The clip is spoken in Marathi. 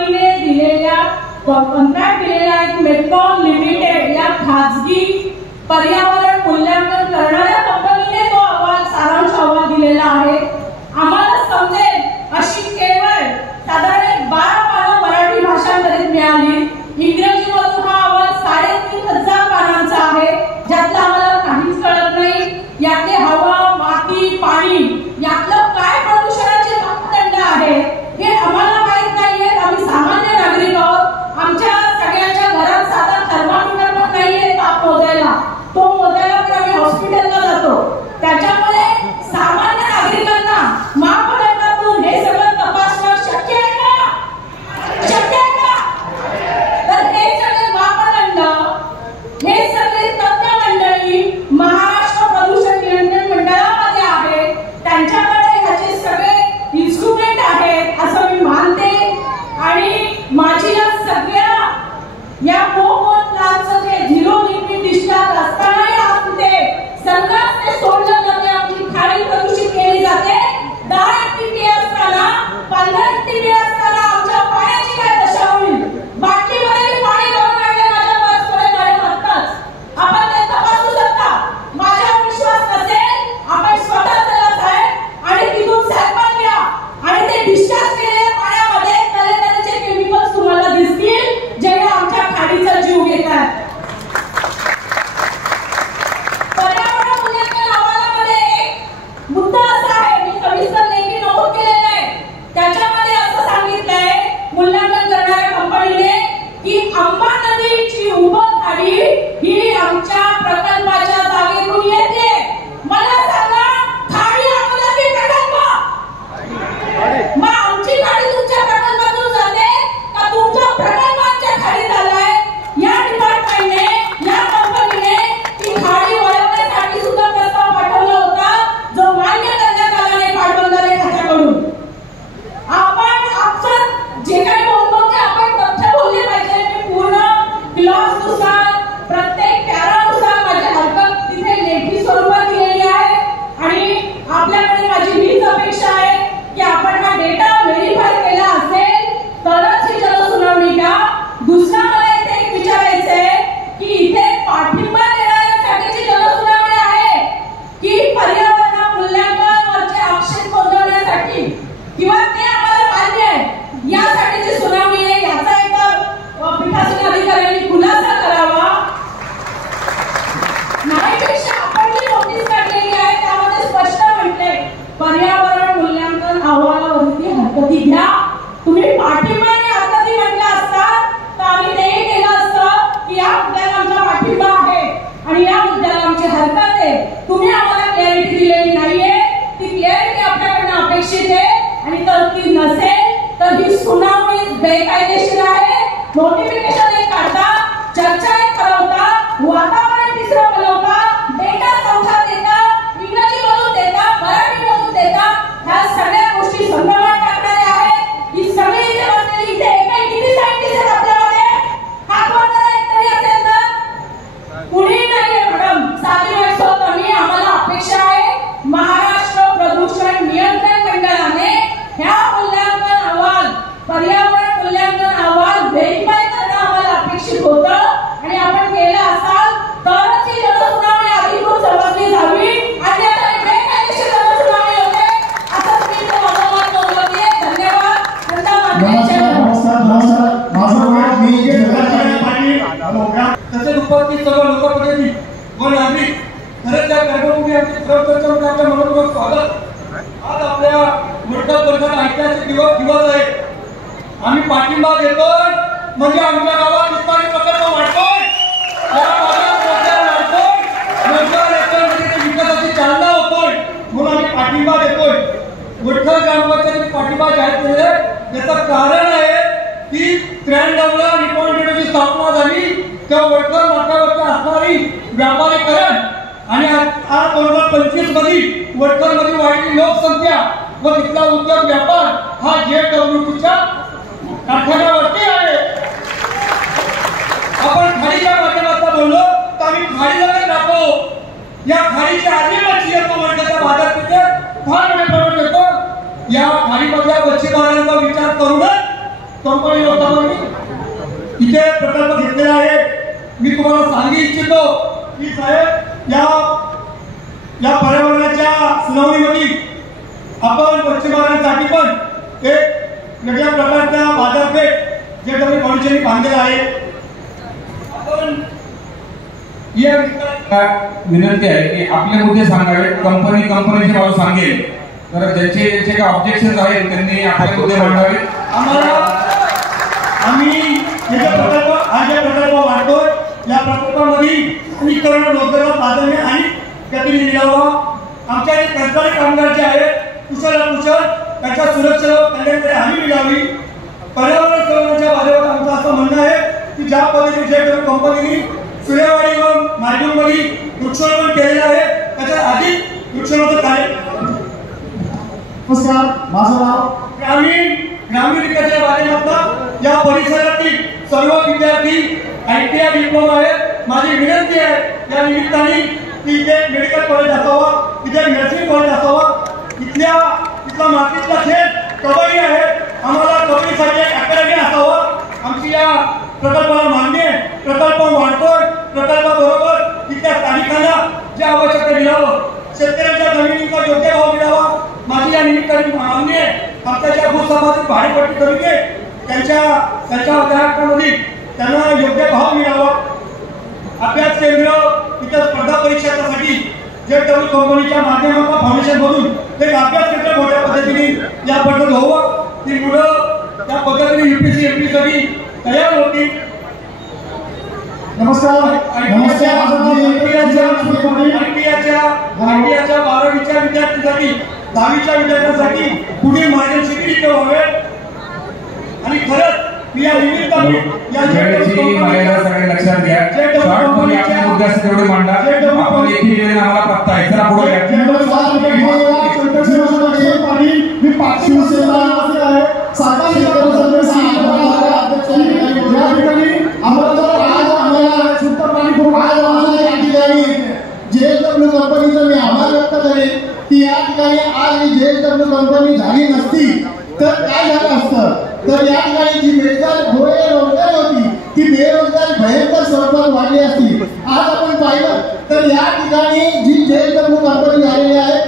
कंपनीने दिलेल्या कंत्राट दिलेल्या मेट्रॉन लिमिटेड या खाजगी पर्यावरण मूल्यांकन करणाऱ्या कंपनीने तो अहवाल सारांश अहवाल दिलेला आहे। आम्हाला समजेल अशी केवळ साधारण 12 पानं मराठी भाषांतरित मिळाली। इंग्रजीमधून हा अहवाल 3500 पानांचा आहे, ज्यातलं आम्हाला काहीच कळत नाही। यातले हवा, माती, पाणी यातलं काय प्रदूषणाचे मापदंड आहे हे आम्हाला माहित नाहीये। आम्ही सामान्य नागरिक आहोत। आमच्या सगळ्यांच्या घरात साधा थर्मामीटर पण नाहीये ताप मोजायला, तो मोजायला पण आम्ही हॉस्पिटलला जातो। त्याच्यामुळे सामान्य नागरिकांना मापदंडातून हे सगळं तपासणं शक्य आहे का? शक्य आहे का? तर हे सगळे मापदंड, हे सगळे तज्ञ मंडळी महाराष्ट्र प्रदूषण नियंत्रण मंडळामध्ये आहे, त्यांच्याकडे ह्याचे सगळे इन्स्ट्रुमेंट आहेत असं मी मानते। आणि माझी या सगळ्या या पोपॉन प्लांटचं जे झिरो लिक्विड डिस्चार्ज असतानाही आमचे सरकार ते सोडलं जाते, आमची खाडी प्रदूषित केली जाते। 10 MTPA असताना 15 MTPA असताना आमच्या पाण्याची काय दशा होईल? बाटलीमध्ये पाणी भरून आणले माझ्या पर्समध्ये मॅडम आत्ताच। आपण ते तपासू शकता। माझ्यावर विश्वास नसेल आपण स्वतः चला साहेब आणि तिथून सॅम्पल घ्या आणि ते डिस्चार्ज केलेल्या पाण्यामध्ये तऱ्हेतऱ्हेचे केमिकल्स तुम्हाला दिसतील जे आमच्या खाडीचा जीव घेतात। पर्यावरण मूल्यांकन अहवालामध्ये एक मुद्दा असा आहे, मी सविस्तर लेखी नमूद केलेला आहे। त्याच्यामध्ये असं सांगितलंय मूल्यांकन करणाऱ्या कंपनीने की अंबा नदीची उगम ही आमच्या प्रकल्पाच्या जागेतून येते। मला सांगा, खाडी आम्हाला की प्रकल्प? मग आमची खाडी तुमच्या प्रकल्पातून जाते का तुमच्या प्रकल्पाच्या खाडीत आलाय? या डिपार्टमेंटने, या कंपनीने ती खाडी वळवण्यासाठी सुद्धा प्रस्ताव पाठवला होता, जो मान्य करण्यात आला नाही पाटबंधारे खात्याकडून। आपण आमचं जे काही बोलतो ते आपण तथ्य बोलले पाहिजे। मी पूर्ण क्लॉज नुसार प्रत्येक पॅरानुसार माझी हरकत तिथे लेखी स्वरूपात दिलेली आहे आणि आपल्याकडे माझी हीच अपेक्षा आहे की आपण हा डेटा व्हेरीफाय केला असेल तरच ही जनसुनावणी घ्या। दुसरा मला इथे एक विचारायचं आहे की इथे पाठिंबा देण्यासाठीची जनसुनावणी आहे की पर्यावरण मूल्यांकनावरचे आक्षेप नोंदवण्यासाठी, किंवा ते आम्हाला मान्य आहे यासाठीची सुनावणी आहे? याचा एकदा पीठासीन अधिकाऱ्यांनी खुलासा करावा। नाहीपेक्षा आपण जी नोटीस काढलेली आहे त्यामध्ये स्पष्ट म्हटले पर्यावरण मूल्यांकन अहवालावरती हरकती घ्या। तुम्ही पाठिंबाने हरकती म्हटला असता तर आम्ही ते केलं असतं की या मुद्द्याला आमचा पाठिंबा आहे आणि या मुद्द्याला आमची हरकत आहे। तुम्ही आम्हाला क्लॅरिटी दिलेली नाहीये, ती क्लॅरिटी आपल्याकडनं अपेक्षित आहे आणि तर ती नसेल तर ही सुनावणी बेकायदेशीर आहे। नोटिफिकेशन एक काढता, चर्चा एक ठरवता, वातावरण तिसरं बनवता, डेटा चौथा देता, इंग्रजीमधून देता, मराठीमधून देता, ह्या सगळ्या गोष्टी संदर्भात टाकणाऱ्या आहेत। ही सगळी इथे बसलेली इथे एकही किती सायंटिस्ट आहेत आपल्यामध्ये? हात वर करा एक तरी असेल तर। कुणी नाहीये मॅडम, साधी वेळ होत आम्हाला अपेक्षा आहे महाराष्ट्र प्रदूषण नियंत्रण मंडळाने ह्या मूल्यांकन अहवाल, पर्यावरण मूल्यांकन अहवाल व्हेरीफाय करणं आम्हाला अपेक्षित होतं आणि आपण केलं असाल तरच ही जनसुनावणी अधिकृत समजली जावी। अन्यथा बेकायदेशीर जनसुनावणी होते असं मी मत नोंदवते। धन्यवाद। तसे उपस्थित सर्व लोकप्रतिनिधी व नागरिक, खरंच त्या कर्मभूमी आपल्या मनोपूर्वक स्वागत। आज आपल्या वडगाव परिसरात ऐतिहासिक दिवस आहे। आम्ही पाठिंबा देतोय म्हणजे आमच्या गावात उत्पादन प्रकल्प वाढतोय, विकासाची चालना होतोय म्हणून आम्ही पाठिंबा देतोय। वडगाव ग्रामपंचायतीने पाठिंबा जाहीर केले, याचं कारण आहे की 93ला निपॉन डेटाची स्थापना झाली तेव्हा वडगाव नाक्यावरती असणारी व्यापारीकरण आणि आज 2025 मध्ये वडगाव मध्ये वाढलेली लोकसंख्या व तिथला उद्योग व्यापार हा JWPच्या कारखान्यावरती आहे। आपण खाडीच्या माध्यमातून बोललो तर आम्ही खाडीला टाकतो, या खाडीच्या आदिवासी येतो वर्गाच्या बाजारपेठेत फार मोठे प्रमाण येतो। या खाडीमधल्या मच्छीमारांचा विचार करूनच कंपनी लोकांनी इथे प्रकल्प घेतलेला आहे. मी तुम्हाला सांगू इच्छितो की साहेब या पर्यावरणाच्या सुनावणीमध्ये आपण पश्चिम महाराष्ट्रासाठी पण एक वेगळ्या प्रकारचा बाजारपेठ जे तुम्ही फाउंडेशनने बांधलेला आहे. आपण या विनंती आहे की आपले मुद्दे सांगावे. कंपनीची बाजू सांगेल तर ज्याचे काय ऑब्जेक्शन आहेत त्यांनी आपले मुद्दे मांडावे. आम्ही हा जे प्रकल्प वाढतोय या प्रकल्पामध्ये अनेक रोजगाराला प्राधान्य आणि गती मिळावा. आमच्या सरकारी कामगार जे आहेत कुशल त्याच्या सुरक्षा कल्याणाकडे हमी मिळावी. पर्यावरण संरक्षणाच्या बाबतीत आमचं असं म्हणणं आहे की ज्या पद्धतीने कंपनीने सूर्यवाडी व मार्गमध्ये वृक्षारोपण केलेलं आहे त्याच्या अधिक वृक्षारोपण कार्य. नमस्कार, माझं नाव ग्रामीण विकासाच्या माध्यमातून या परिसरातील सर्व विद्यार्थी ITI डिप्लोमा आहेत. माझी विनंती आहे या निमित्ताने की इथे मेडिकल कॉलेज असावा, इथे नर्सिंग कॉलेज असावा. इथला मातीतला खेळ कबड्डी आहे. आम्हाला कबड्डीसाठी एक अकॅडमी असावा. आमची या प्रकल्पाला मान्य आहे. प्रकल्प वाढतोय. प्रकल्पाबरोबर इथल्या स्थानिकांना जे आवश्यक मिळावं, शेतकऱ्यांच्या जमिनीचा योग्य भाव मिळावा. माझी या निमित्ताने मागणी आहे आमच्या ज्या भूसंपादित भाडेपट्टी कमी आहे त्यांच्या उदाहरणामध्ये त्यांना योग्य भाव मिळावा. अभ्यास केंद्र इतर स्पर्धा परीक्षांसाठी जे कंपनीच्या माध्यमातून फाउंडेशन मधून एक अभ्यास केंद्र मोठ्या पद्धतीने या पद्धत व्हावं. ती मुलं त्या पद्धतीने UPSC MP साठी तयार होती. नमस्कार, ITIच्या 12वीच्या विद्यार्थ्यांसाठी 10वीच्या विद्यार्थ्यांसाठी पुढील मार्गदर्शक इथे व्हावे. आणि खरंच मी या निमित्ताने सगळे लक्षात घ्या. शॉर्टमध्ये आपले मुद्दे असते तेवढे मांडा. आपण एकही वेळेला आम्हाला प्राप्त आहे. जरा पुढे घ्या. मी शिवसेना आहे. सातारा शेतकरी JSW कंपनीचं मी आभार व्यक्त करेन की या ठिकाणी आज ही JSW कंपनी झाली नसती तर काय झालं असतं. तर या ठिकाणी जी रोजगार होती ती बेरोजगारी भयंकर स्वरूपात वाढली असती. आज आपण पाहिलं तर या ठिकाणी जी JSW कंपनी झालेली आहे